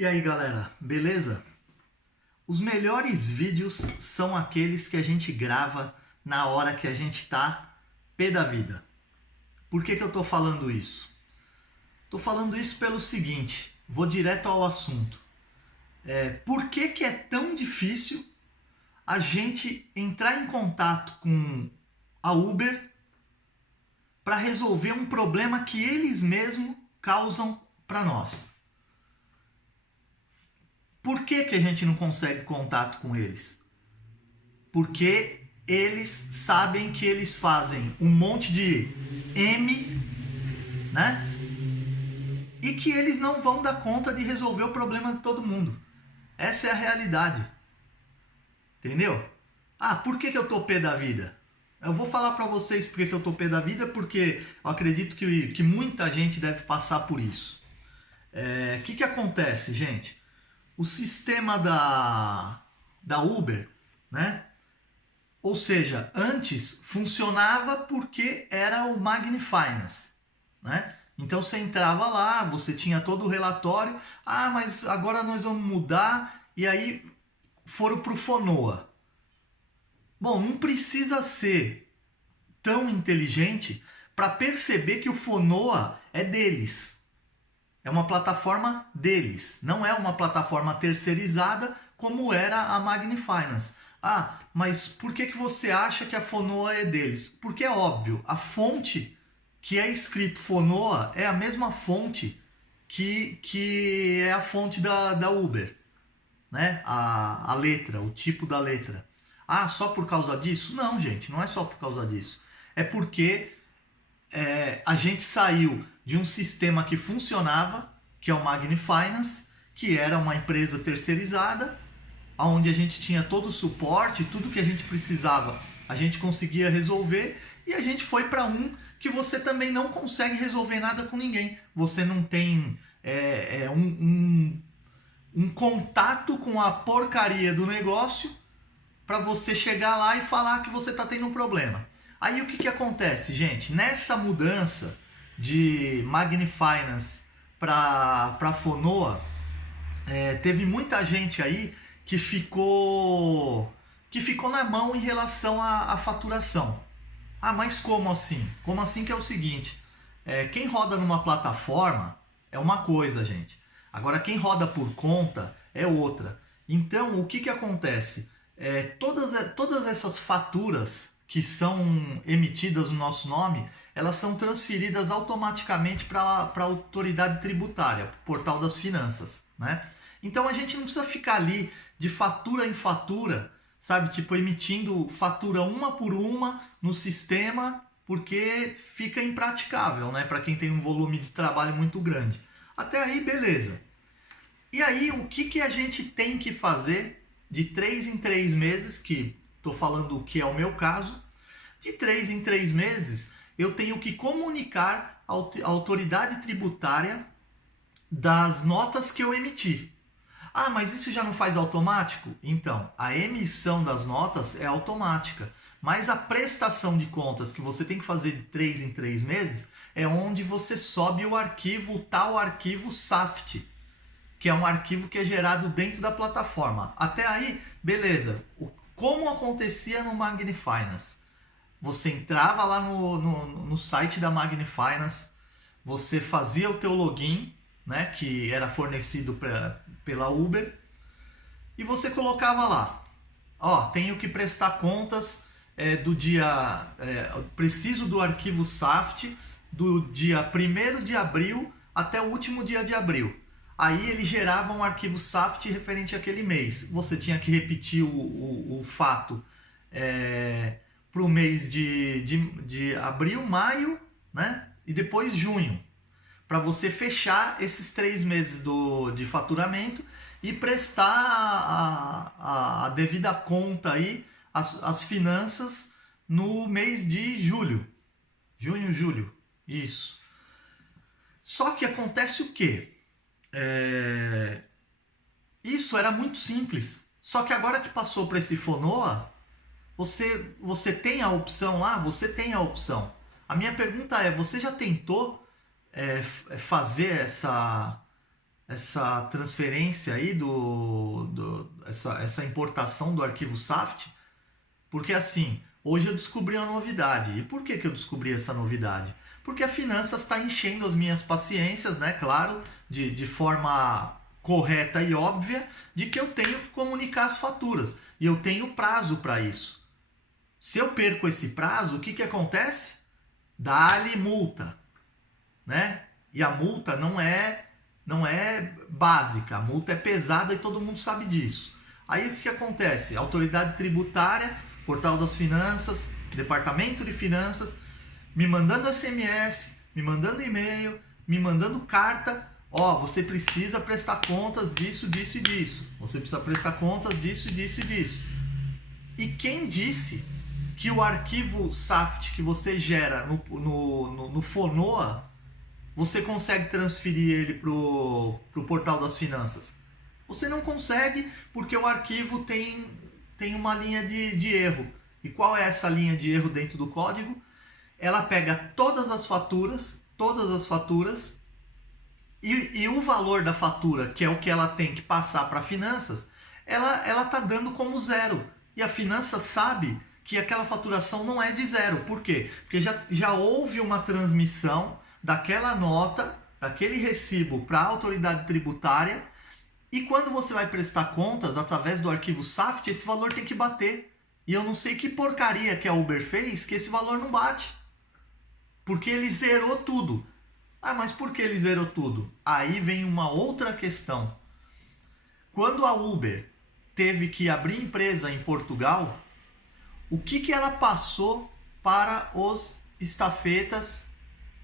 E aí galera, beleza? Os melhores vídeos são aqueles que a gente grava na hora que a gente tá pé da vida. Por que eu tô falando isso? Tô falando isso pelo seguinte, vou direto ao assunto. Por que é tão difícil a gente entrar em contato com a Uber para resolver um problema que eles mesmos causam para nós? Por que a gente não consegue contato com eles? Porque eles sabem que eles fazem um monte de M, né? E que eles não vão dar conta de resolver o problema de todo mundo. Essa é a realidade. Entendeu? Por que eu tô pé da vida? Eu vou falar para vocês por que eu tô pé da vida, porque eu acredito que muita gente deve passar por isso. O que acontece, gente? O sistema da Uber, né? Ou seja, antes funcionava porque era o Magni Finance, né? Então você entrava lá, você tinha todo o relatório, mas agora nós vamos mudar, e aí foram para o Fonoa. Bom, não precisa ser tão inteligente para perceber que o Fonoa é deles. É uma plataforma deles, não é uma plataforma terceirizada como era a Magni Finance. Mas por que você acha que a Fonoa é deles? Porque é óbvio, a fonte que é escrito Fonoa é a mesma fonte que é a fonte da Uber, né? A letra, o tipo da letra. Só por causa disso? Não, gente, não é só por causa disso. É porque a gente saiu de um sistema que funcionava, que é o Magni Finance, que era uma empresa terceirizada, onde a gente tinha todo o suporte, tudo que a gente precisava, a gente conseguia resolver, e a gente foi para um que você também não consegue resolver nada com ninguém. Você não tem um contato com a porcaria do negócio para você chegar lá e falar que você está tendo um problema. Aí o que acontece, gente? Nessa mudança de Magni Finance para Fonoa, teve muita gente aí que ficou na mão em relação à faturação. Mas como assim? Como assim que é o seguinte, quem roda numa plataforma é uma coisa, gente. Agora quem roda por conta é outra. Então o que acontece? Todas essas faturas que são emitidas no nosso nome, elas são transferidas automaticamente para a autoridade tributária, para o portal das finanças, né? Então a gente não precisa ficar ali de fatura em fatura, sabe? Tipo, emitindo fatura uma por uma no sistema, porque fica impraticável, né? Para quem tem um volume de trabalho muito grande. Até aí, beleza. E aí, o que a gente tem que fazer de 3 em 3 meses, que estou falando o que é o meu caso, de 3 em 3 meses eu tenho que comunicar à autoridade tributária das notas que eu emiti. Mas isso já não faz automático? Então, a emissão das notas é automática, mas a prestação de contas que você tem que fazer de 3 em 3 meses é onde você sobe o tal arquivo SAFT, que é um arquivo que é gerado dentro da plataforma. Até aí, beleza. Como acontecia no Magni Finance? Você entrava lá no site da Magni Finance, você fazia o teu login, né, que era fornecido pela Uber, e você colocava lá, tenho que prestar contas do dia, preciso do arquivo SAFT do dia 1º de abril até o último dia de abril. Aí ele gerava um arquivo SAFT referente àquele mês. Você tinha que repetir o fato para o mês de abril, maio, né? E depois junho, para você fechar esses 3 meses de faturamento e prestar a devida conta aí, as finanças, no mês de julho. Junho, julho. Isso. Só que acontece o quê? Isso era muito simples. Só que agora que passou para esse Fonoa, você tem a opção lá? Você tem a opção. A minha pergunta é, você já tentou fazer essa transferência aí essa importação do arquivo SAFT, porque assim, hoje eu descobri uma novidade. E por que eu descobri essa novidade? Porque a Finanças está enchendo as minhas paciências, né? Claro, de forma correta e óbvia, de que eu tenho que comunicar as faturas. E eu tenho prazo para isso. Se eu perco esse prazo, o que acontece? Dá-lhe multa, né? E a multa não é básica, a multa é pesada e todo mundo sabe disso. Aí o que acontece? Autoridade tributária, Portal das Finanças, Departamento de Finanças, me mandando SMS, me mandando e-mail, me mandando carta. Ó, você precisa prestar contas disso, disso e disso. Você precisa prestar contas disso, disso e disso. E quem disse que o arquivo SAFT que você gera no Fonoa, você consegue transferir ele para o Portal das Finanças? Você não consegue, porque o arquivo tem uma linha de erro. E qual é essa linha de erro dentro do código? Ela pega todas as faturas, e o valor da fatura, que é o que ela tem que passar para a Finanças, ela está dando como zero. E a Finanças sabe que aquela faturação não é de zero. Por quê? Porque já houve uma transmissão daquela nota, daquele recibo para a autoridade tributária, e quando você vai prestar contas através do arquivo SAFT, esse valor tem que bater. E eu não sei que porcaria que a Uber fez que esse valor não bate. Porque ele zerou tudo. Ah, mas por que ele zerou tudo? Aí vem uma outra questão. Quando a Uber teve que abrir empresa em Portugal, o que ela passou para os estafetas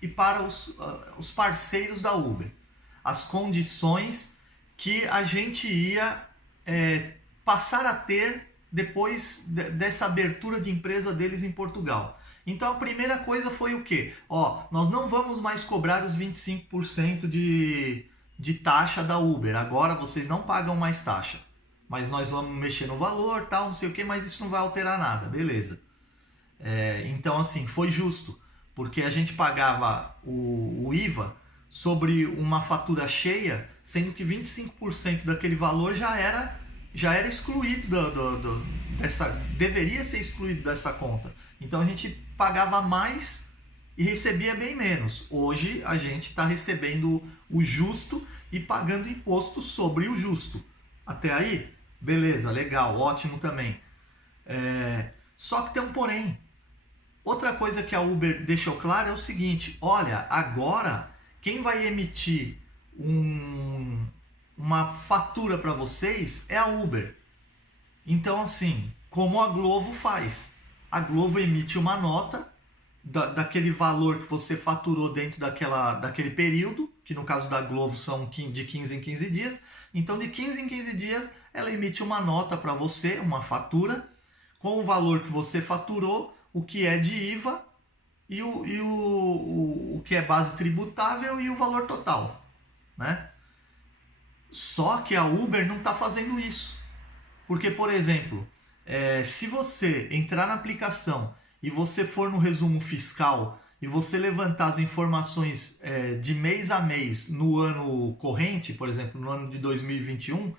e para os parceiros da Uber? As condições que a gente ia passar a ter depois dessa abertura de empresa deles em Portugal. Então a primeira coisa foi o quê? Ó, nós não vamos mais cobrar os 25% de taxa da Uber. Agora vocês não pagam mais taxa. Mas nós vamos mexer no valor, tal, não sei o que, mas isso não vai alterar nada, beleza. Então assim, foi justo. Porque a gente pagava o IVA sobre uma fatura cheia, sendo que 25% daquele valor já era excluído deveria ser excluído dessa conta. Então a gente pagava mais e recebia bem menos. Hoje a gente está recebendo o justo e pagando imposto sobre o justo. Até aí, beleza, legal, ótimo também. Só que tem um porém. Outra coisa que a Uber deixou claro é o seguinte: olha, agora quem vai emitir uma fatura para vocês é a Uber. Então, assim, como a Glovo faz? A Glovo emite uma nota daquele valor que você faturou dentro daquele período, que no caso da Glovo são de 15 em 15 dias. Então, de 15 em 15 dias, ela emite uma nota para você, uma fatura, com o valor que você faturou, o que é de IVA e o que é base tributável e o valor total, né? Só que a Uber não está fazendo isso. Porque, por exemplo, se você entrar na aplicação e você for no resumo fiscal e você levantar as informações de mês a mês no ano corrente, por exemplo, no ano de 2021,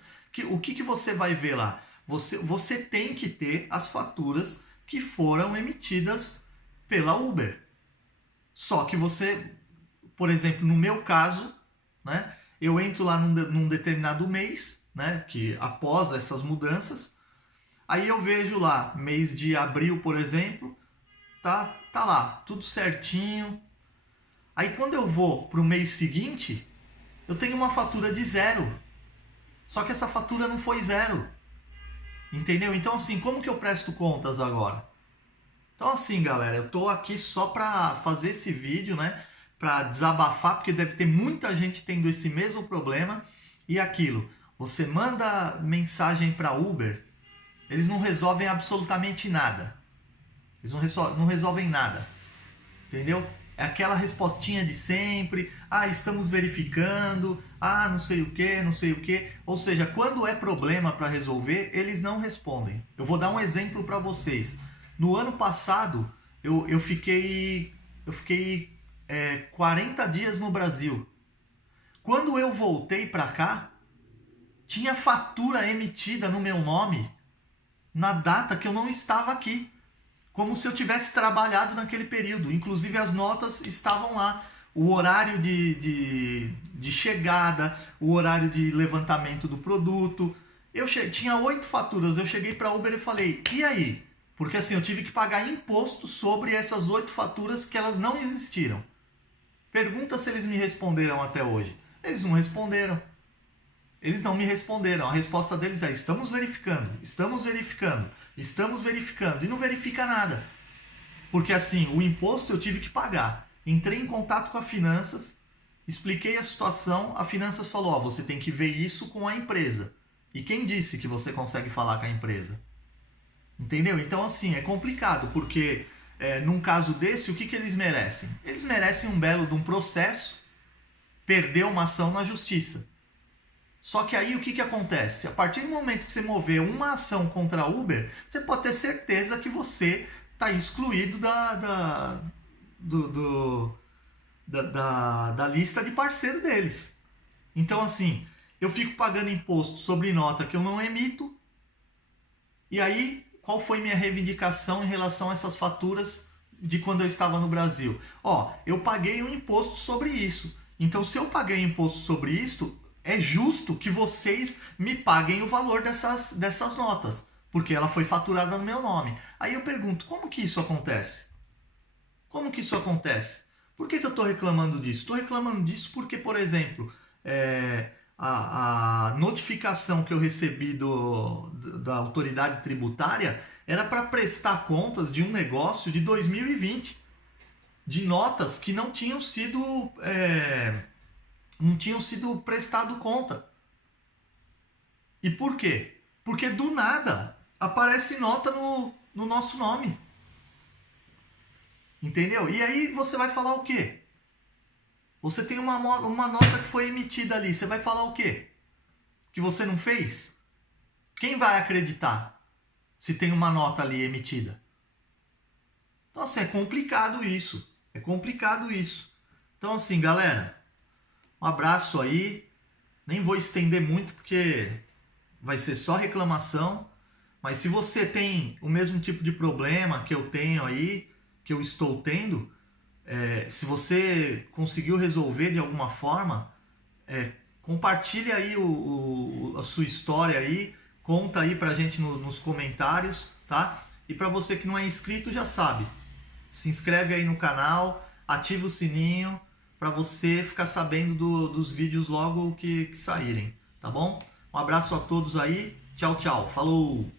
o que você vai ver lá? Você tem que ter as faturas que foram emitidas pela Uber. Só que você, por exemplo, no meu caso, né, eu entro lá num determinado mês, né, que após essas mudanças, aí eu vejo lá, mês de abril, por exemplo, tá lá, tudo certinho. Aí quando eu vou para o mês seguinte, eu tenho uma fatura de zero. Só que essa fatura não foi zero. Entendeu? Então assim, como que eu presto contas agora? Então assim, galera, eu tô aqui só para fazer esse vídeo, né? Para desabafar, porque deve ter muita gente tendo esse mesmo problema. E aquilo, você manda mensagem para Uber, eles não resolvem absolutamente nada. Eles não resolvem nada. Entendeu? É aquela respostinha de sempre. Ah, estamos verificando. Ah, não sei o que, não sei o que. Ou seja, quando é problema para resolver, eles não respondem. Eu vou dar um exemplo para vocês. No ano passado, eu fiquei 40 dias no Brasil. Quando eu voltei para cá, tinha fatura emitida no meu nome na data que eu não estava aqui, como se eu tivesse trabalhado naquele período. Inclusive as notas estavam lá, o horário de chegada, o horário de levantamento do produto. Tinha 8 faturas, eu cheguei para a Uber e falei, e aí? Porque assim, eu tive que pagar imposto sobre essas 8 faturas que elas não existiram. Pergunta se eles me responderam até hoje. Eles não responderam. Eles não me responderam. A resposta deles é: estamos verificando, estamos verificando, estamos verificando. E não verifica nada. Porque assim, o imposto eu tive que pagar. Entrei em contato com a Finanças, expliquei a situação. A Finanças falou: ó, você tem que ver isso com a empresa. E quem disse que você consegue falar com a empresa? Entendeu? Então assim, é complicado. Porque num caso desse, o que eles merecem? Eles merecem um belo de um processo, perder uma ação na justiça. Só que aí o que acontece? A partir do momento que você mover uma ação contra a Uber, você pode ter certeza que você está excluído da lista de parceiro deles. Então assim, eu fico pagando imposto sobre nota que eu não emito. E aí, qual foi minha reivindicação em relação a essas faturas de quando eu estava no Brasil? Ó, eu paguei um imposto sobre isso. Então se eu paguei imposto sobre isso, é justo que vocês me paguem o valor dessas notas, porque ela foi faturada no meu nome. Aí eu pergunto, como que isso acontece? Como que isso acontece? Por que eu estou reclamando disso? Estou reclamando disso porque, por exemplo, a notificação que eu recebi da autoridade tributária era para prestar contas de um negócio de 2020, de notas que não tinham sido prestado conta. E por quê? Porque do nada aparece nota no nosso nome. Entendeu? E aí você vai falar o quê? Você tem uma nota que foi emitida ali, você vai falar o quê? Que você não fez? Quem vai acreditar se tem uma nota ali emitida? Então assim, é complicado isso. É complicado isso. Então assim, galera, um abraço aí. Nem vou estender muito porque vai ser só reclamação. Mas se você tem o mesmo tipo de problema que eu tenho aí, que eu estou tendo, se você conseguiu resolver de alguma forma, compartilhe aí a sua história aí, conta aí pra gente nos comentários, tá? E para você que não é inscrito, já sabe, se inscreve aí no canal, ativa o sininho para você ficar sabendo dos vídeos logo que saírem, tá bom? Um abraço a todos aí, tchau, tchau, falou!